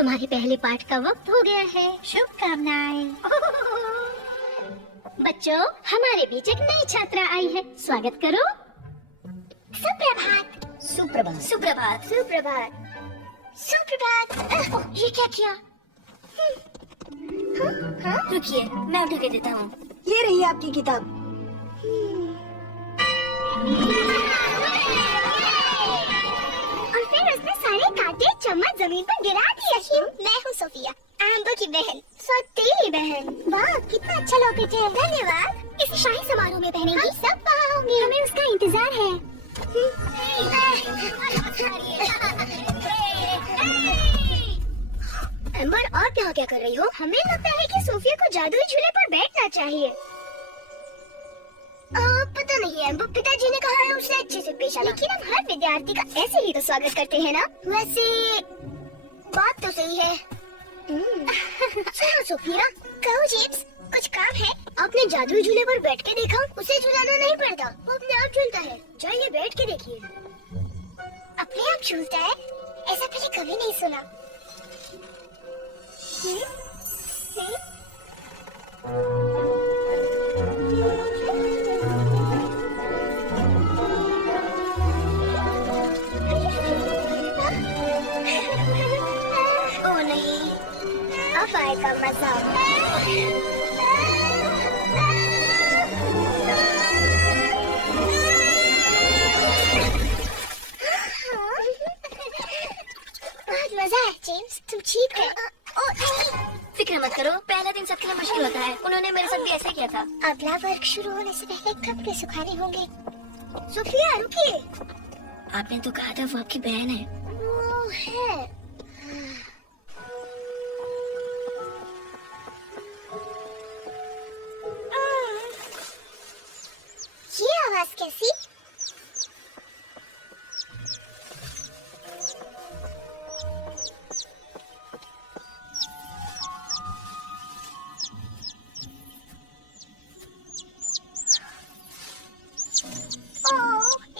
तुम्हारे पहले पाठ का वक्त हो गया है। शुभकामनाएं। बच्चों, हमारे बीच एक नई छात्रा आई है, स्वागत करो। सुप्रभात। सुप्रभात। सुप्रभात। सुप्रभात। सुप्रभात। ये क्या किया? हाँ? रुकिए, मैं उठा के देता हूँ। ये रही आपकी किताब। और फिर उसने सारे कांटे चम्मच जमीन पर गिरा दिया। मैं हूँ सोफिया, एम्बर की बहन, सौतेली बहन। वाह, कितना अच्छा लॉकेट है। धन्यवाद। इसे शाही समारोह में पहनेंगी। हम सब वहाँ होंगे। हमें उसका इंतजार है। एम्बर, आप यहाँ क्या कर रही हो? हमें लगता है कि सोफिया को जादुई झूले पर बैठना चाहिए। पता नहीं एम्बर, पिताजी ने कहा है उसे अच्छे से पेश आना। लेकिन हम हर विद्यार्थी का ऐसे ही तो स्वागत करते हैं ना। वैसे बात तो सही है। सुनो सोफिया, कहो जेम्स, कुछ काम है? आपने जादुई झूले पर बैठ के देखा? उसे झुलाना नहीं पड़ता, वो अपने आप झूलता है। जाइए बैठ के देखिए। अपने आप झूलता है? ऐसा पहले कभी नहीं सुना। ओ नहीं, अब आएगा मजा। बहुत मजा है जेम्स, तुम ठीक है। फिक्र मत करो, पहला दिन सबके लिए मुश्किल होता है। उन्होंने मेरे साथ भी ऐसे किया था। अगला वर्ग शुरू होने से पहले कपड़े सुखाने होंगे। सोफिया रुकिए। आपने तो कहा था वो आपकी बहन है। वो है। ये आवाज कैसी?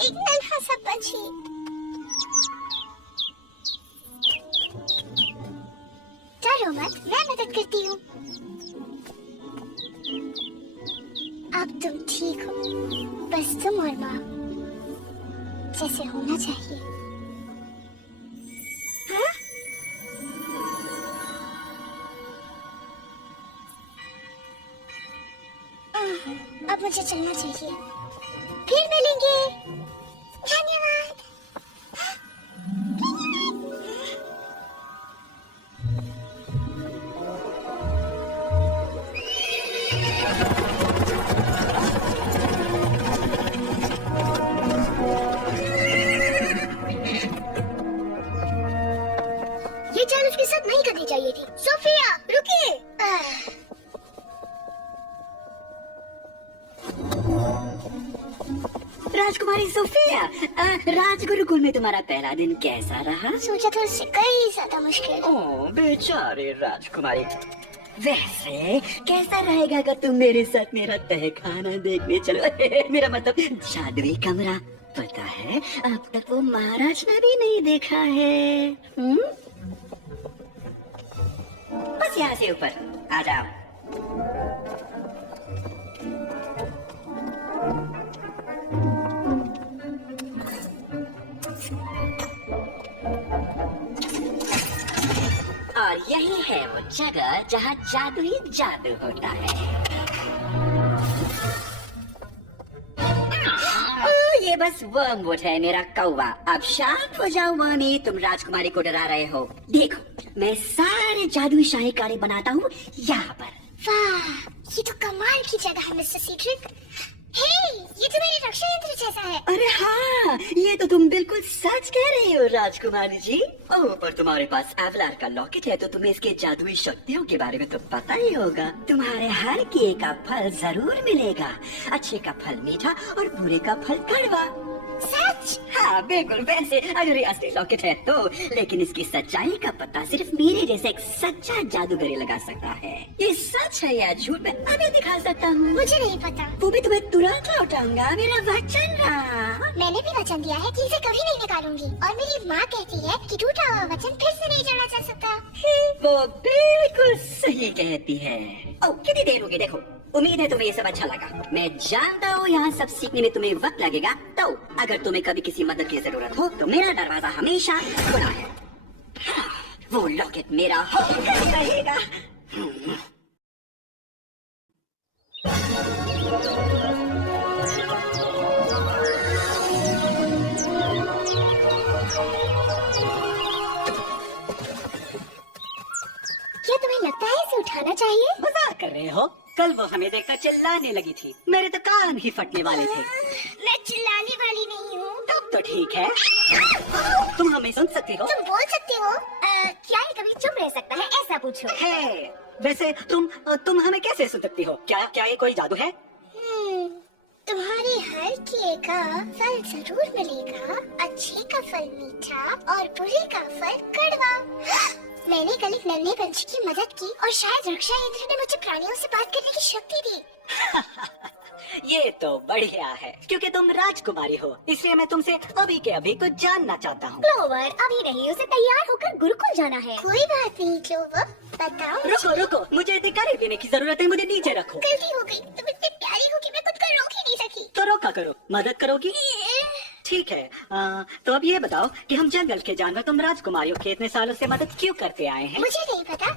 एक नन्हा सा पंछी। डरो मत, मैं मदद करती हूँ। अब तुम ठीक हो, बस तुम और माँ जैसे होना चाहिए। हाँ? अब मुझे चलना चाहिए। फिर मिलेंगे। धन्यवाद। ये चाल उसके साथ नहीं करनी चाहिए थी। सोफिया रुकिए। राजकुमारी सोफिया, राजगुरुकुल में तुम्हारा पहला दिन कैसा रहा? सोचा था उससे कई ज्यादा मुश्किल। ओह बेचारे राजकुमारी। वैसे कैसा रहेगा अगर तुम मेरे साथ मेरा तहखाना देखने चलो? मेरा मतलब जादुई कमरा। पता है अब तक वो महाराज ने भी नहीं देखा है। बस यहाँ से ऊपर आ जाओ। और यही है वो जगह जहाँ जादुई जादू होता है। ये बस वर्मवुड है मेरा कौवा। अब शांत हो जाओ वर्मी, तुम राजकुमारी को डरा रहे हो। देखो मैं सारे जादुई शाही काढ़े बनाता हूँ यहाँ पर। वाह, ये तो कमाल की जगह है मिस्टर सीड्रिक। हे, ये तो मेरे रक्षा यंत्र जैसा है। अरे हाँ, ये तो तुम बिल्कुल सच कह रही हो राजकुमारी जी। ओह, पर तुम्हारे पास एवलार का लॉकेट है तो तुम्हें इसके जादुई शक्तियों के बारे में तो पता ही होगा। तुम्हारे हर किए का फल जरूर मिलेगा। अच्छे का फल मीठा और बुरे का फल कड़वा। सच? हाँ हाँ बिल्कुल वैसे अगर ये असली लॉकेट है तो, लेकिन इसकी सच्चाई का पता सिर्फ मेरे जैसे एक सच्चा जादूगर ही लगा सकता है। ये सच है या झूठ मैं अभी दिखा सकता हूँ। मुझे नहीं पता। वो भी तुम्हें तुरंत लौटाऊंगा, मेरा वचन रहा। मैंने भी वचन दिया है कि इसे कभी नहीं निकालूंगी, और मेरी माँ कहती है कि टूटा हुआ वचन फिर से नहीं जोड़ा जा सकता। वो बिल्कुल सही कहती है। ओ कितनी देर होगी देखो। उम्मीद है तुम्हें ये सब अच्छा लगा। मैं जानता हूँ यहाँ सब सीखने में तुम्हें वक्त लगेगा, तो अगर तुम्हें कभी किसी मदद की जरूरत हो तो मेरा दरवाजा हमेशा खुला है। हाँ, वो लॉकेट मेरा होकर रहेगा। क्या तुम्हें लगता है इसे उठाना चाहिए? मजाक कर रहे हो? कल वो हमें देखकर चिल्लाने लगी थी, मेरे तो कान ही फटने वाले थे। मैं चिल्लाने वाली नहीं हूँ। तब तो ठीक है, तुम हमें सुन सकती हो। तुम बोल सकते हो। क्या ये कभी चुप रह सकता है, ऐसा पूछो। है वैसे तुम हमें कैसे सुन सकती हो? क्या ये कोई जादू है? तुम्हारे हर किए का फल जरूर मिलेगा। अच्छे का फल मीठा और बुरे का फल कड़वा। मैंने कल एक नन्हे पंछी की मदद की और शायद रक्षा यंत्र ने मुझे प्राणियों से बात करने की शक्ति दी। ये तो बढ़िया है, क्योंकि तुम राजकुमारी हो, इसलिए मैं तुमसे अभी के अभी कुछ जानना चाहता हूँ। क्लोवर अभी नहीं, उसे तैयार होकर गुरुकुल जाना है। कोई बात नहीं क्लोवर, बताओ। रुको, मुझे अधिकारी देने की जरूरत है, मुझे नीचे रखो। गलती हो गई, तुम इतनी प्यारी हो कि मैं खुद को रोक ही नहीं सकी। तो रोका करो, मदद करोगी? ठीक है, तो अब ये बताओ कि हम जंगल के जानवर तुम राजकुमारियों के इतने सालों से मदद क्यों करते आए हैं? मुझे नहीं पता।